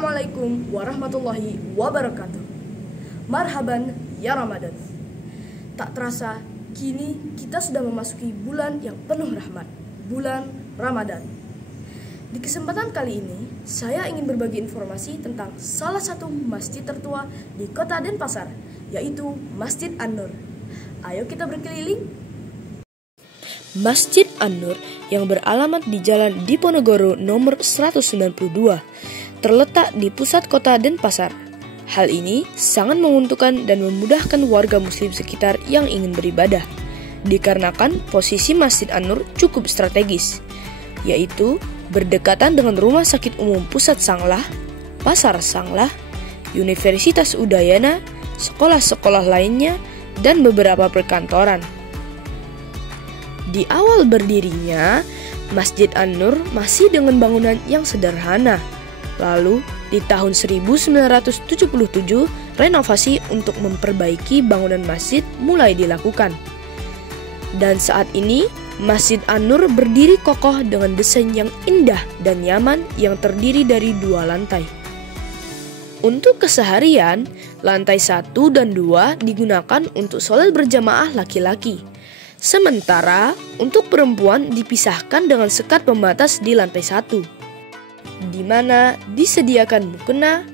Assalamualaikum warahmatullahi wabarakatuh. Marhaban ya Ramadan. Tak terasa, kini kita sudah memasuki bulan yang penuh rahmat, bulan Ramadan. Di kesempatan kali ini, saya ingin berbagi informasi tentang salah satu masjid tertua di kota Denpasar, yaitu Masjid An-Nur. Ayo kita berkeliling. Masjid An-Nur yang beralamat di Jalan Diponegoro nomor 192, terletak di pusat kota Denpasar. Hal ini sangat menguntungkan dan memudahkan warga muslim sekitar yang ingin beribadah, dikarenakan posisi Masjid An-Nur cukup strategis, yaitu berdekatan dengan Rumah Sakit Umum Pusat Sanglah, Pasar Sanglah, Universitas Udayana, sekolah-sekolah lainnya, dan beberapa perkantoran. Di awal berdirinya, Masjid An-Nur masih dengan bangunan yang sederhana. Lalu, di tahun 1977, renovasi untuk memperbaiki bangunan masjid mulai dilakukan. Dan saat ini, Masjid An-Nur berdiri kokoh dengan desain yang indah dan nyaman yang terdiri dari 2 lantai. Untuk keseharian, lantai 1 dan 2 digunakan untuk sholat berjamaah laki-laki. Sementara, untuk perempuan dipisahkan dengan sekat pembatas di lantai 1. Di mana disediakan mukena,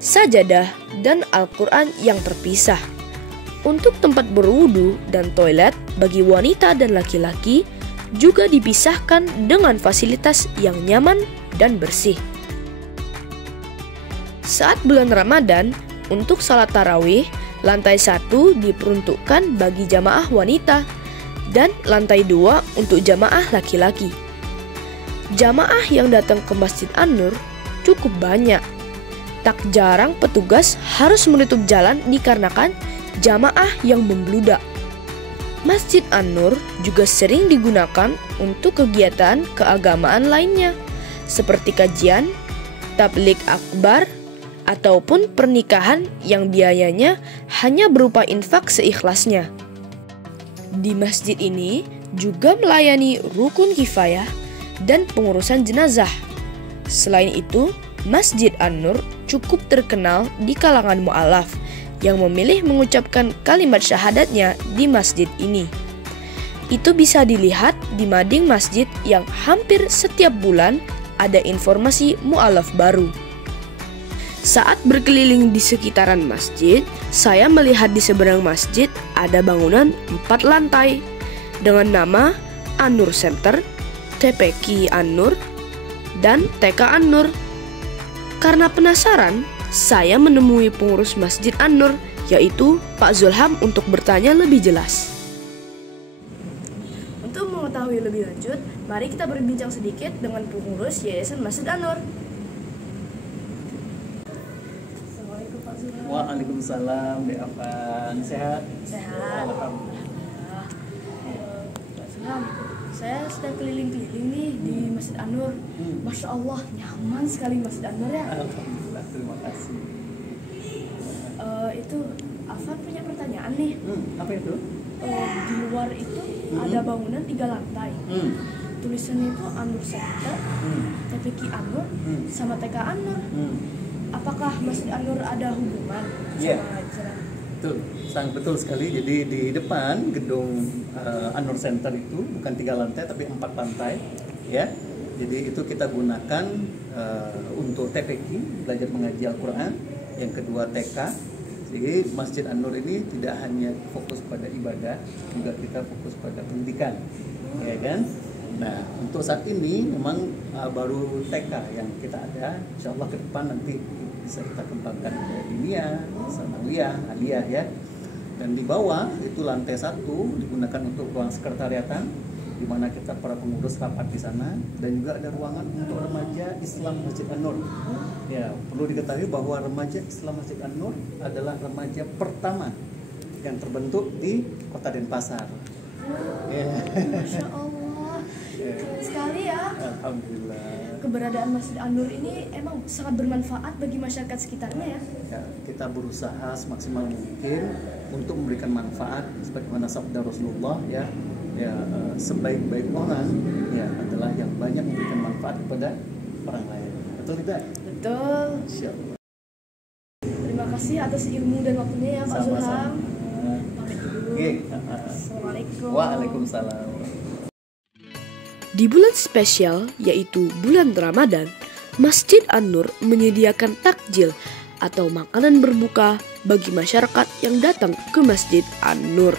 sajadah, dan Al-Quran yang terpisah. Untuk tempat berwudu dan toilet bagi wanita dan laki-laki juga dipisahkan dengan fasilitas yang nyaman dan bersih. Saat bulan Ramadan, untuk salat tarawih, lantai 1 diperuntukkan bagi jamaah wanita dan lantai 2 untuk jamaah laki-laki. Jamaah yang datang ke Masjid An-Nur cukup banyak. Tak jarang petugas harus menutup jalan dikarenakan jamaah yang membludak. Masjid An-Nur juga sering digunakan untuk kegiatan keagamaan lainnya, seperti kajian, tabligh akbar, ataupun pernikahan yang biayanya hanya berupa infak seikhlasnya. Di masjid ini juga melayani rukun kifayah dan pengurusan jenazah. Selain itu, Masjid An-Nur cukup terkenal di kalangan mu'alaf yang memilih mengucapkan kalimat syahadatnya di masjid ini. Itu bisa dilihat di mading masjid yang hampir setiap bulan ada informasi mu'alaf baru. Saat berkeliling di sekitaran masjid, saya melihat di seberang masjid ada bangunan 4 lantai dengan nama An-Nur Center, TPQ An-Nur, dan TK An-Nur. Karena penasaran, saya menemui pengurus Masjid An-Nur, yaitu Pak Zulham, untuk bertanya lebih jelas. Untuk mengetahui lebih lanjut, mari kita berbincang sedikit dengan pengurus Yayasan Masjid An-Nur. Assalamualaikum Pak Zulham. Waalaikumsalam, Dek Afan. Sehat? Sehat. Alhamdulillah. Pak Zulham, saya sudah keliling-keliling nih di Masjid An-Nur. Masya Allah, nyaman sekali Masjid An-Nur ya. Alhamdulillah, terima kasih. Itu Afan punya pertanyaan nih. Apa itu? Di luar itu ada bangunan 3 lantai. Tulisannya itu An-Nur Center, TPQ An-Nur, sama TK An-Nur. Apakah Masjid An-Nur ada hubungan sama jalan? Betul, sangat betul sekali. Jadi di depan gedung An-Nur Center itu bukan 3 lantai tapi 4 lantai, ya. Jadi itu kita gunakan untuk TPQ, belajar mengaji Al-Quran. Yang kedua TK. Jadi Masjid An-Nur ini tidak hanya fokus pada ibadah, juga kita fokus pada pendidikan, ya kan? Nah, untuk saat ini memang baru TK yang kita ada. Insya Allah ke depan nanti bisa kita kembangkan ke dunia, sanawiyah, aliyah, ya. Dan di bawah itu lantai 1 digunakan untuk ruang sekretariatan, di mana kita para pengurus rapat di sana, dan juga ada ruangan untuk remaja Islam Masjid An-Nur. Ya, perlu diketahui bahwa remaja Islam Masjid An-Nur adalah remaja pertama yang terbentuk di Kota Denpasar. Masya Allah, keren sekali ya. Alhamdulillah. Keberadaan Masjid An-Nur ini emang sangat bermanfaat bagi masyarakat sekitarnya ya. Ya, kita berusaha semaksimal mungkin untuk memberikan manfaat sebagaimana sabda Rasulullah, ya. Sebaik-baik orang ya adalah yang banyak memberikan manfaat kepada orang lain. Betul tidak? Betul. Insya Allah. Terima kasih atas ilmu dan waktunya ya Pak Zulham. Sama-sama. Pamit dulu. Oke. Assalamualaikum. Waalaikumsalam. Di bulan spesial, yaitu bulan Ramadan, Masjid An-Nur menyediakan takjil atau makanan berbuka bagi masyarakat yang datang ke Masjid An-Nur.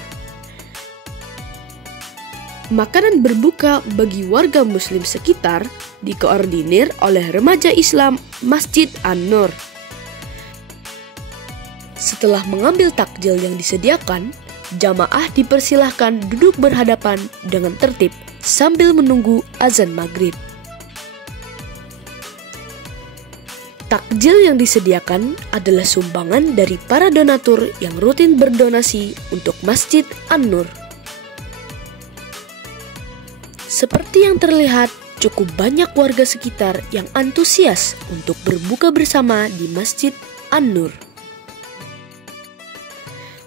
Makanan berbuka bagi warga muslim sekitar dikoordinir oleh remaja Islam Masjid An-Nur. Setelah mengambil takjil yang disediakan, jamaah dipersilahkan duduk berhadapan dengan tertib sambil menunggu azan maghrib. Takjil yang disediakan adalah sumbangan dari para donatur yang rutin berdonasi untuk Masjid An-Nur. Seperti yang terlihat, cukup banyak warga sekitar yang antusias untuk berbuka bersama di Masjid An-Nur.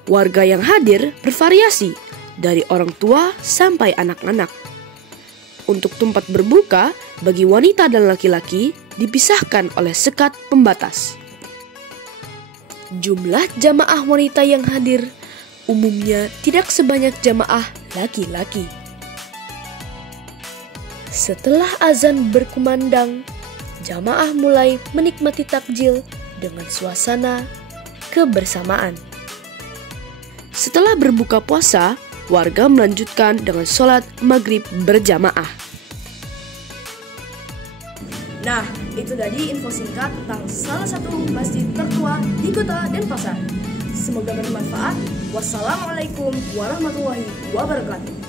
Warga yang hadir bervariasi, dari orang tua sampai anak-anak. Untuk tempat berbuka, bagi wanita dan laki-laki dipisahkan oleh sekat pembatas. Jumlah jamaah wanita yang hadir umumnya tidak sebanyak jamaah laki-laki. Setelah azan berkumandang, jamaah mulai menikmati takjil dengan suasana kebersamaan. Setelah berbuka puasa, warga melanjutkan dengan sholat maghrib berjamaah. Nah, itu tadi info singkat tentang salah satu masjid tertua di kota Denpasar. Semoga bermanfaat. Wassalamualaikum warahmatullahi wabarakatuh.